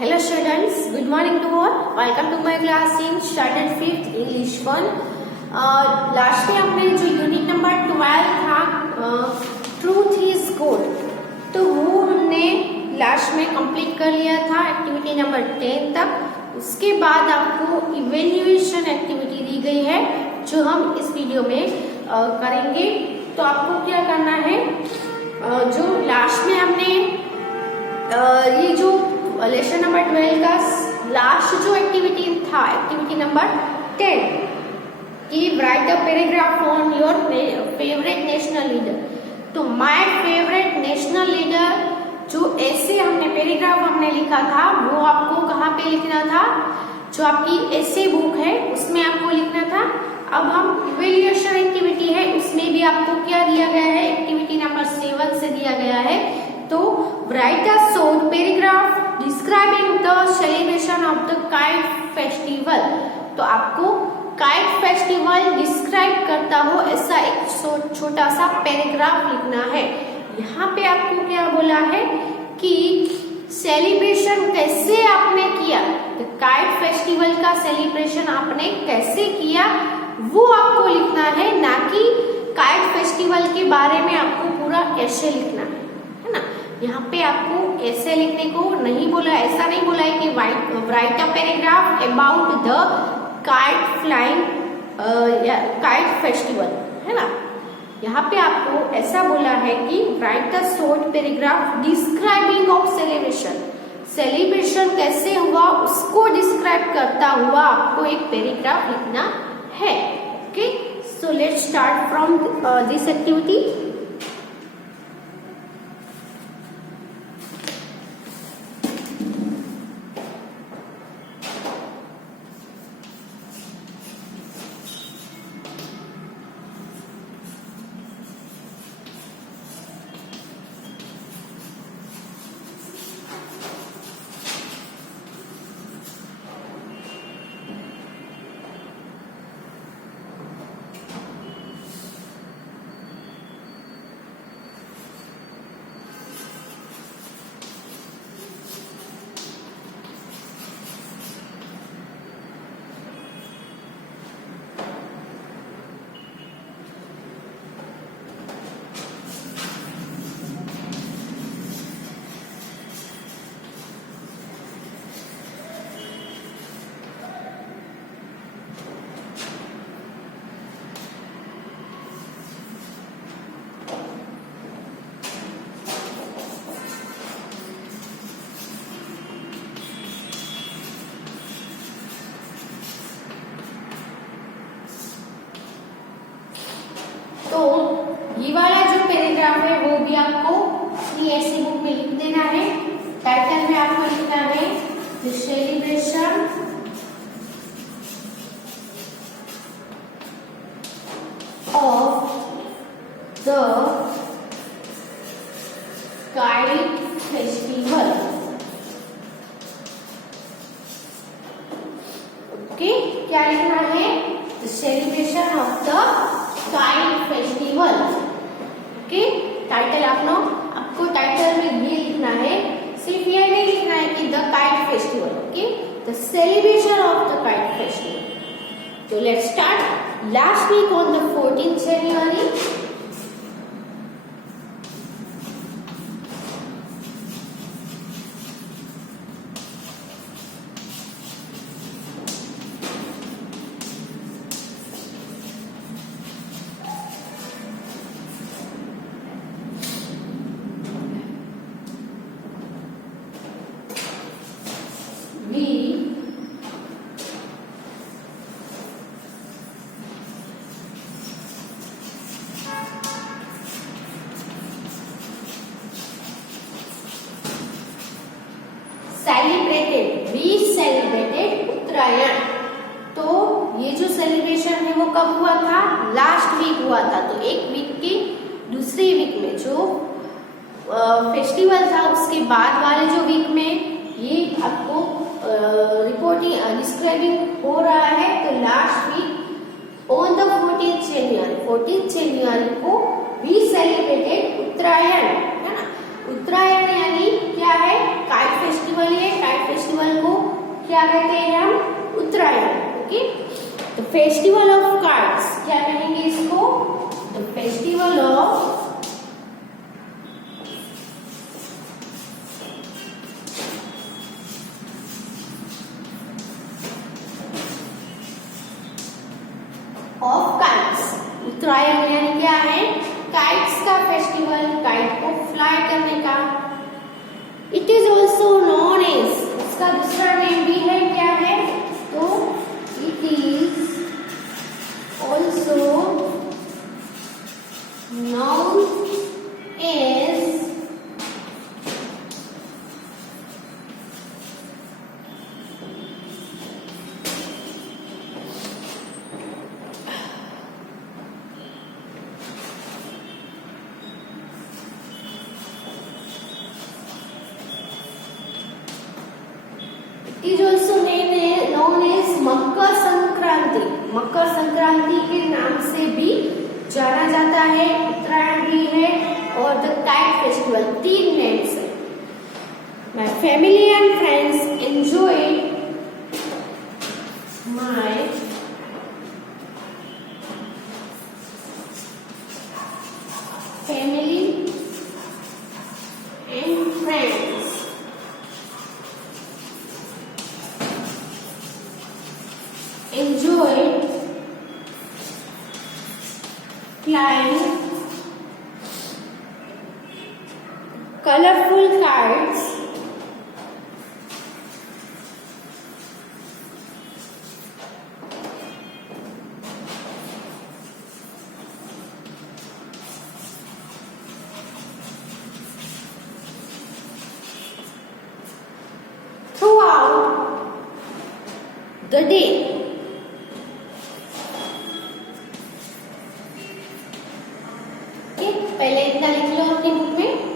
Hello students, good morning to all. Welcome to my class in Standard 5th English 1. Last में हमने जो unit number 12 था truth is good, तो वो हमने लास्ट में कंप्लीट कर लिया था एक्टिविटी नंबर 10 तक। उसके बाद आपको इवेल्युएशन एक्टिविटी दी गई है जो हम इस वीडियो में करेंगे। तो आपको क्या करना है, जो लास्ट में हमने ये जो लेसन नंबर 12 का लास्ट जो एक्टिविटी था, एक्टिविटी नंबर 10 की right a paragraph on your favourite national leader. तो माय फेवरेट नेशनल लीडर, जो ऐसे हमने पैराग्राफ हमने लिखा था वो आपको कहाँ पे लिखना था, जो आपकी ऐसे बुक है उसमें आपको लिखना था। अब हम इवेल्युएशन एक्टिविटी है उसमें भी आपको क्या दिया गया है, एक्टिविटी नंबर 7 से दिया गया है। तो right a short paragraph describing the celebration of the kite festival. तो आपको काइट फेस्टिवल डिस्क्राइब करता हो ऐसा एक छोटा सा पैराग्राफ लिखना है। यहाँ पे आपको क्या बोला है कि सेलिब्रेशन कैसे आपने किया, तो काइट फेस्टिवल का सेलिब्रेशन आपने कैसे किया वो आपको लिखना है, ना कि काइट फेस्टिवल के बारे में आपको पूरा ऐसे लिखना है ना। यहाँ पे आपको ऐसे लिखने को नहीं बोला, ऐसा नहीं बोला है कि right a paragraph about the kite flying kite festival, है ना। यहाँ पे आपको ऐसा बोला है कि right a short paragraph describing of celebration. Celebration कैसे हुआ उसको डिस्क्राइब करता हुआ आपको एक पैराग्राफ लिखना है। Okay, so let's start from this activity. तो ये वाला जो पैराग्राफ है वो भी आपको अपनी ऐसी बुक में लिख देना है। टाइटल में आपको लिखना है the celebration of the kite festival. Okay, क्या लिखना है, the celebration of the kite festival. Okay, title आपको टाइटल में ये लिखना है, सिर्फ ये नहीं लिखना है कि the kite festival, okay, the celebration of the kite festival. तो let's start. Last week on the 14th January, we celebrated Uttarayan. तो ये जो सेलिब्रेशन है वो कब हुआ था, लास्ट वीक हुआ था। तो एक वीक की दूसरी वीक में जो फेस्टिवल था उसके बाद वाले जो वीक में ये आपको रिपोर्टिंग डिस्क्राइबिंग हो रहा है। तो last week on the 14th January को वी सेलिब्रेटेड उत्तरायण, है ना। उत्तरायण यानी क्या है, काइट फेस्टिवल है। काइट फेस्टिवल क्या कहते हैं हम, Uttarayan. Okay, the festival of kites, क्या कहेंगे इसको, the festival of kites. Uttarayan यानी क्या है, काइट्स का फेस्टिवल, काइट को फ्लाई करने का। It is also known as, इसका दूसरा नेम भी है, क्या है, तो it is also known as is also known as Makar Sankranti. Makar Sankranti के नाम से भी जाना जाता है, उत्तरायण भी है और द काइट फेस्टिवल, 3 नेम्स है। My family and friends enjoy my family and friends enjoy flying colorful kites throughout the day। पहले इतना लिख लो अपनी बुक में।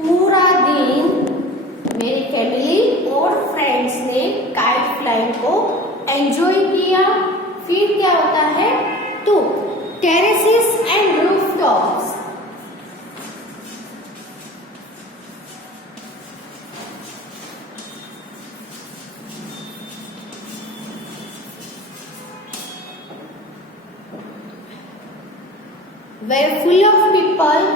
पूरा दिन मेरी फैमिली और फ्रेंड्स ने काइट फ्लाइंग को एंजॉय किया। फिर क्या होता है, तो terraces and rooftops, were full of people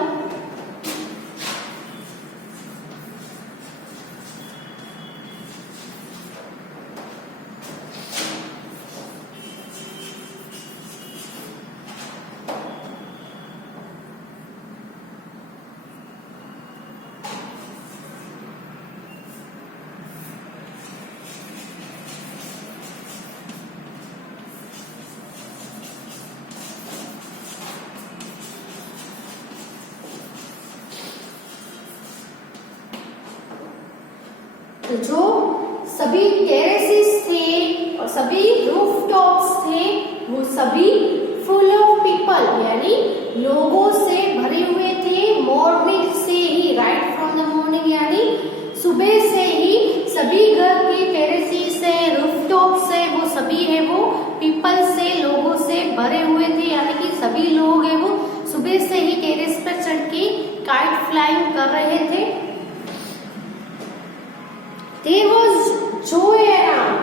तो जो सभी टेरेसेस थे और सभी रूफटॉप्स थे वो सभी फुल ऑफ पीपल यानी लोगों से भरे हुए थे। मॉर्निंग से ही, राइट फ्रॉम द मॉर्निंग यानी सुबह से ही सभी घर के टेरेसेस से, रूफटॉप से, वो सभी है वो पीपल से, लोगों से भरे हुए थे। यानी कि सभी लोग है वो सुबह से ही टेरेस पर चढ़ के काइट फ्लाइंग कर रहे थे। There was joy around.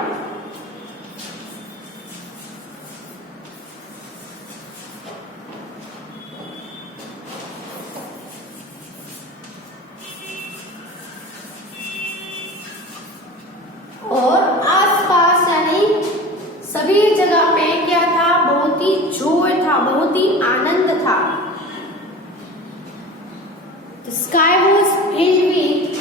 sky was filled with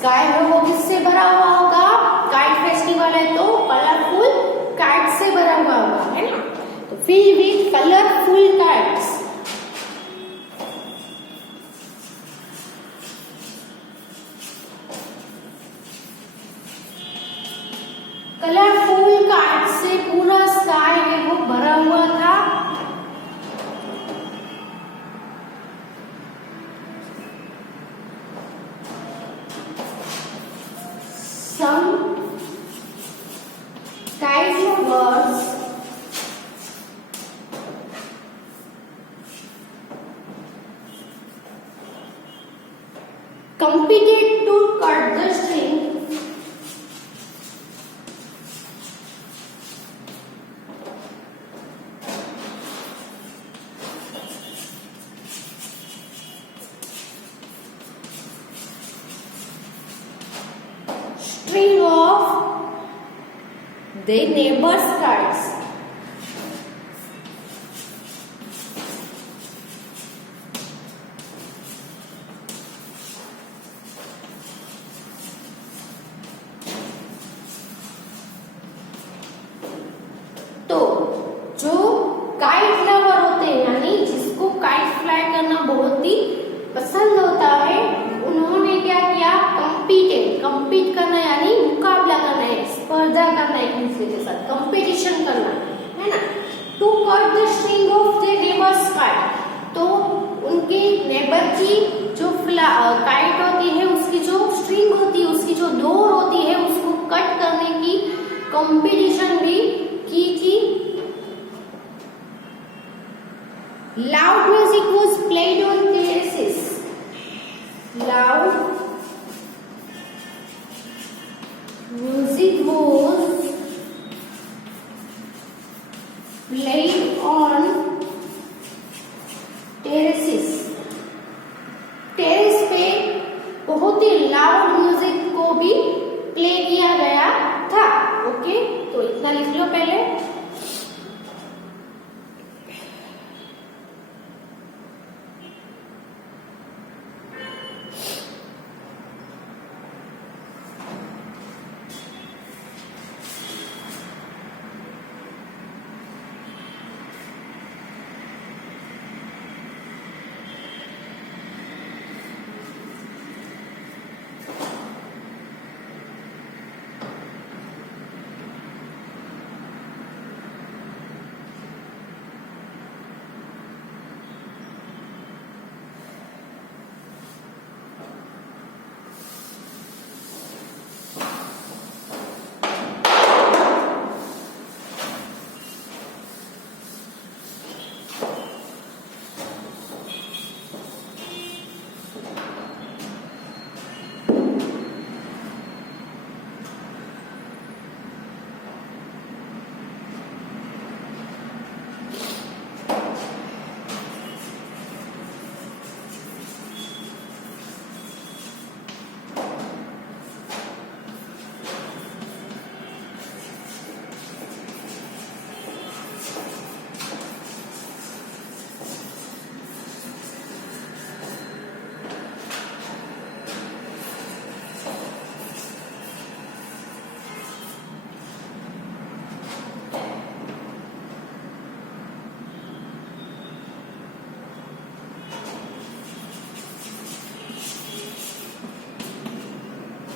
sky है वो किससे भरा हुआ होगा? काइट फेस्टिवल है तो कलरफुल काइट से भरा हुआ होगा, है ना? तो fill with colourful kites. Colourful kite से पूरा स्काई है वो भरा हुआ था। Some kites or birds competed to cut the string string of their neighbors' kites. तो जो काइट लवर होते हैं, यानी जिसको काइट फ्लाई करना बहुत ही पसंद होता है, उन्होंने क्या किया? कंपीट करना यानी मुकाबला करना है, स्पर्धा करना है एक दूसरे के साथ, कंपटीशन करना है ना। To cut the string of the neighbours kite, तो उनके नेबर की जो काइट होती है, उसकी जो स्ट्रिंग होती है, उसकी जो डोर होती है, उसको कट करने की कंपटीशन भी की थी। Loud music was played on terraces. Loud music was played on terraces. Terrace पे बहुत ही लाउड म्यूजिक को भी प्ले किया गया था। ओके, तो इतना लिख लो पहले।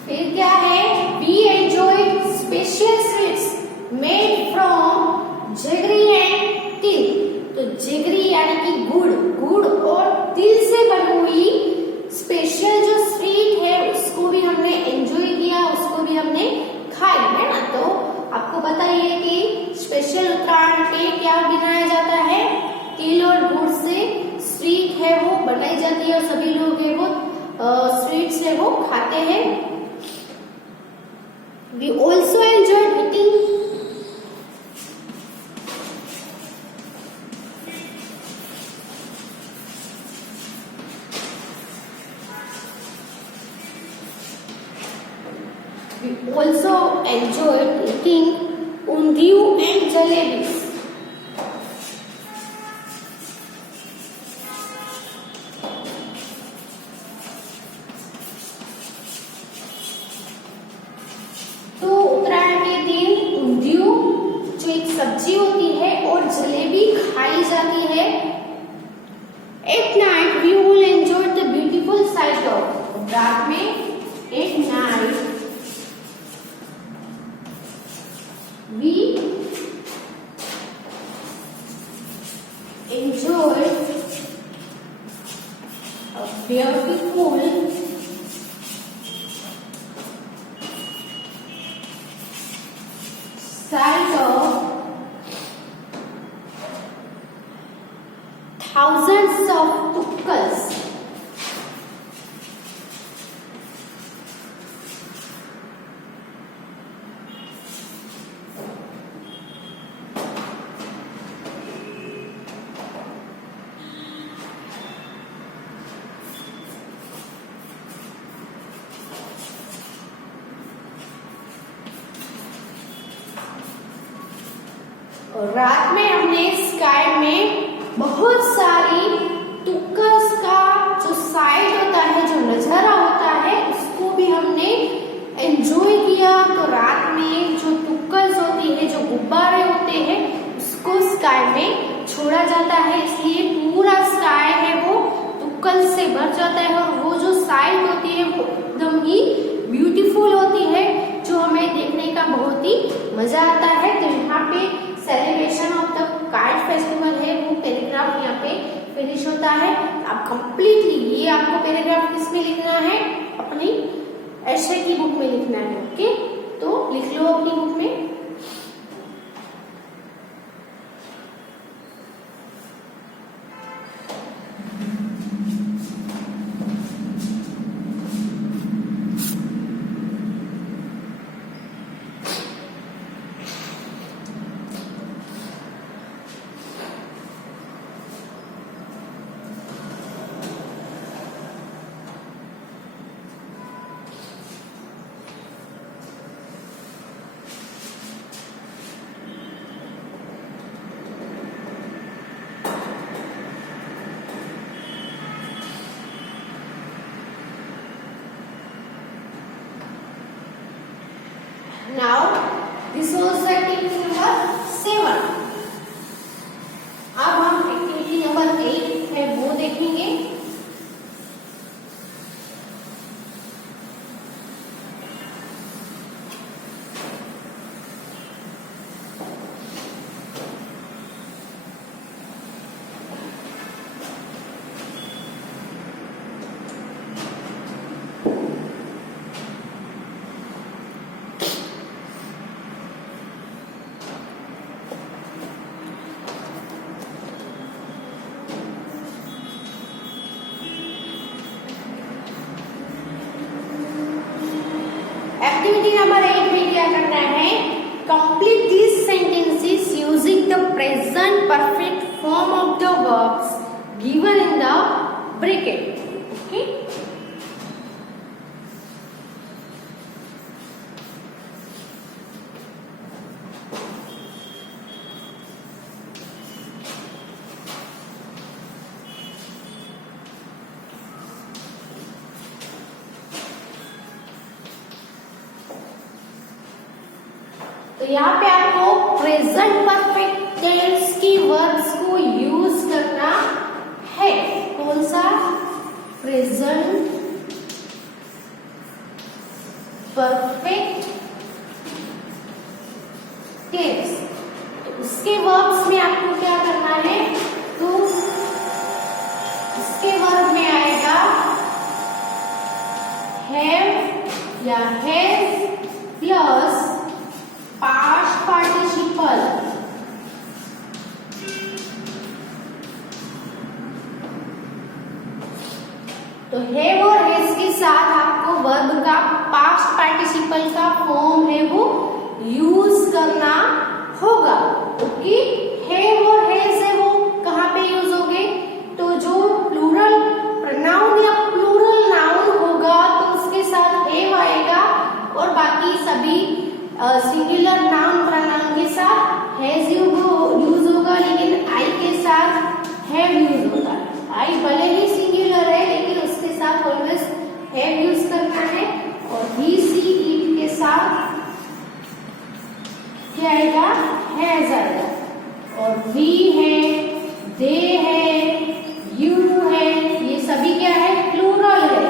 फिर क्या है? We enjoyed special sweets made from jaggery and तिल। तो जगरी यानी कि गुड़ और तिल से बनी हुई स्पेशल जो स्वीट है उसको भी हमने एंजॉय किया, उसको भी हमने खाई, है ना। तो आपको पता ही है कि स्पेशल उत्तरायण पे क्या बनाया जाता है? तिल और गुड़ से स्वीट है वो बनाई जाती है और सभी लोग है वो स्वीट्स है वो खाते हैं। We also enjoyed eating also enjoyed eating undiyu and jalebis. तो उत्तरायण के दिन उंधियू जो एक सब्जी होती है और जलेबी खाई जाती है। At night we will enjoy the beautiful sight of, रात में at night we enjoy a beautiful sight of thousands of tukkals. और रात में हमने स्काई में बहुत सारी टुक्कल्स का जो साइड होता है, जो नजारा होता है, उसको भी हमने एंजॉय किया। तो रात में जो टुक्कल्स होती है, जो गुब्बारे होते हैं, उसको स्काई में छोड़ा जाता है, इसलिए पूरा स्काई है वो टुक्कल से भर जाता है। और वो जो साइड होती है वो एकदम ही ब्यूटीफुल होती है, जो हमें देखने का बहुत ही मजा आता है। तो यहाँ पे celebration of the kite festival है, वो पैराग्राफ यहाँ पे फिनिश होता है। अब कंप्लीटली ये आपको पैराग्राफ किस में लिखना है? अपनी ऐसे की बुक में लिखना है। ओके, तो लिख लो अपनी बुक में। Now this was activity number 7. अब हम एक्टिविटी नंबर 8 है वो देखेंगे। एक्टिविटी नंबर 8 में क्या करना है? Complete this sentences using the present perfect form of the verbs given in the bracket. Okay, तो यहाँ पे आपको प्रेजेंट परफेक्ट टेंस की वर्ब्स को यूज करना है। कौन सा? Present perfect tense. तो उसके वर्ब्स में आपको क्या करना है? तो उसके वर्ब में आएगा हैव या हैज प्लस पास्ट पार्टिसिपल। तो हैव और हैज के साथ आपको वर्ब का पास्ट पार्टिसिपल का फॉर्म है वो यूज करना होगा। ओके, हैव और हैज है वो कहाँ पे यूज होंगे? तो जो प्लूरल प्रोनाउन या प्लूरल नाउन होगा तो उसके साथ हैव आएगा और बाकी सब आई भले ही सिंगुलर है लेकिन उसके साथ ऑलवेज हैव यूज करना है। और ही सी इट के साथ क्या आएगा, हैज आएगा। और वी है, दे है, यू है, ये सभी क्या है, प्लूरल है,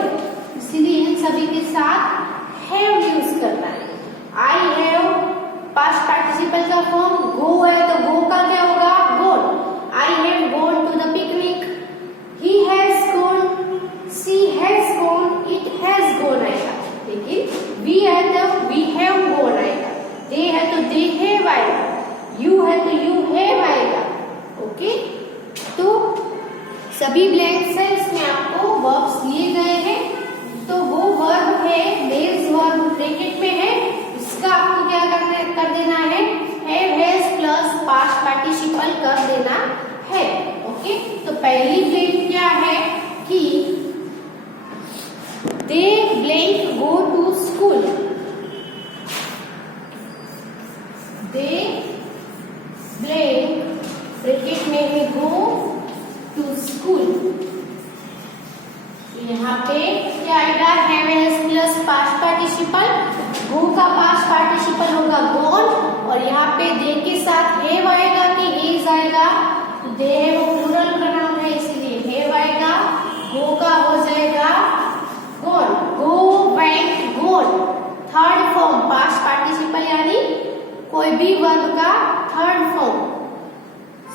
इसलिए इन सभी के साथ हैव यूज करना है। आई हैव पास्ट पार्टिसिपल का फॉर्म गो है तो गो का क्या होगा, gone. I have gone to the picnic, he has gone, she has gone, it has gone आएगा। लेकिन वी है तो वी हैव गॉन आएगा, दे है तो दे हैव आएगा, यू है तो यू हैव आएगा। ओके, तो सभी ब्लैंक सेल्स में आपको वर्ब्स दिए गए हैं। तो वो वर्ब है, बेस वर्ब ब्रैकेट में है, इसका आपको क्या कर देना है, have has plus past participle कर देना है। ओके, तो पहली ब्लैंक क्या है कि they blank go to school, they blank bracket में है गो टू स्कूल। यहाँ पे क्या आएगा, have has plus past participle, go का पास्ट पार्टिसिपल होगा गॉन, और यहाँ पे दे के साथ हैव आएगा कि इज आएगा, तो दे है वो प्लूरल प्रोनाउन है इसलिए हैव आएगा, गो का हो जाएगा gone, go went gone, third form past participle यानी कोई भी वर्ब का थर्ड फॉर्म।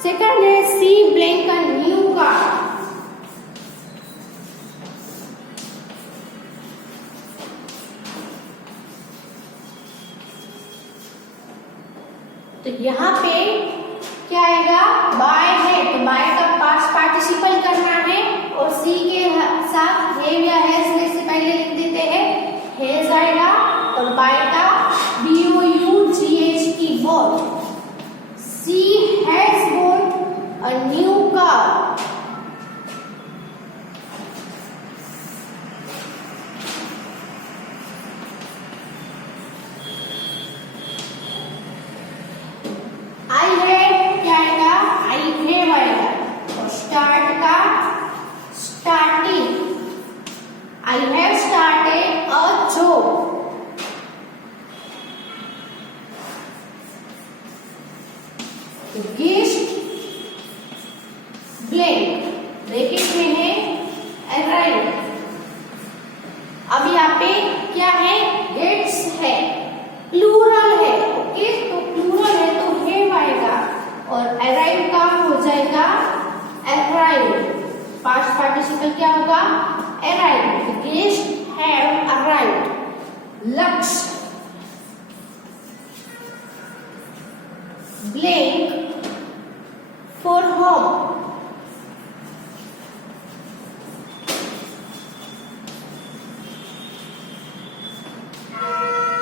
सेकंड है सी ब्लैंक का न्यू का, तो यहाँ पे क्या आएगा, बाय है तो बाय का पास्ट पार्टिसिपल करना है, और सी के साथ हैव या हैज में से पहले लिख देते हैं हैज आएगा, और बाय का BOUGH की bought, she has bought a new car. I have क्या आएगा, आई हैव आएगा, और स्टार्ट का starting, I have started a job. Guest blank bracket में है अराइव। अब यहाँ पे क्या है, गेट्स है, प्लूरल है। ओके, तो प्लूरल है तो हैव आएगा, और अराइव का हो जाएगा अराइव, पास्ट पार्टिसिपल क्या होगा, अराइव। Guest have arrived. लक्ष्य ब्लैंक फॉर होम,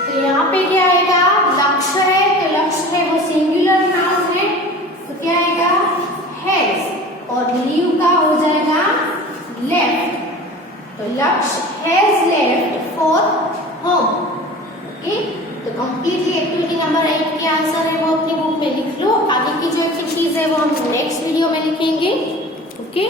तो यहाँ पे क्या आएगा, लक्ष्य है तो लक्ष्य है वो सिंगुलर नाउन है तो क्या आएगा, हैज, और लीव का हो जाएगा लेफ्ट, तो लक्ष्य has left for home. Okay, तो कंप्लीटली एक्टिविटी नंबर 8 के आंसर है वो अपनी बुक में लिख लो। आगे की जो एक्टिविटीज है वो हम नेक्स्ट वीडियो में लिखेंगे। ओके।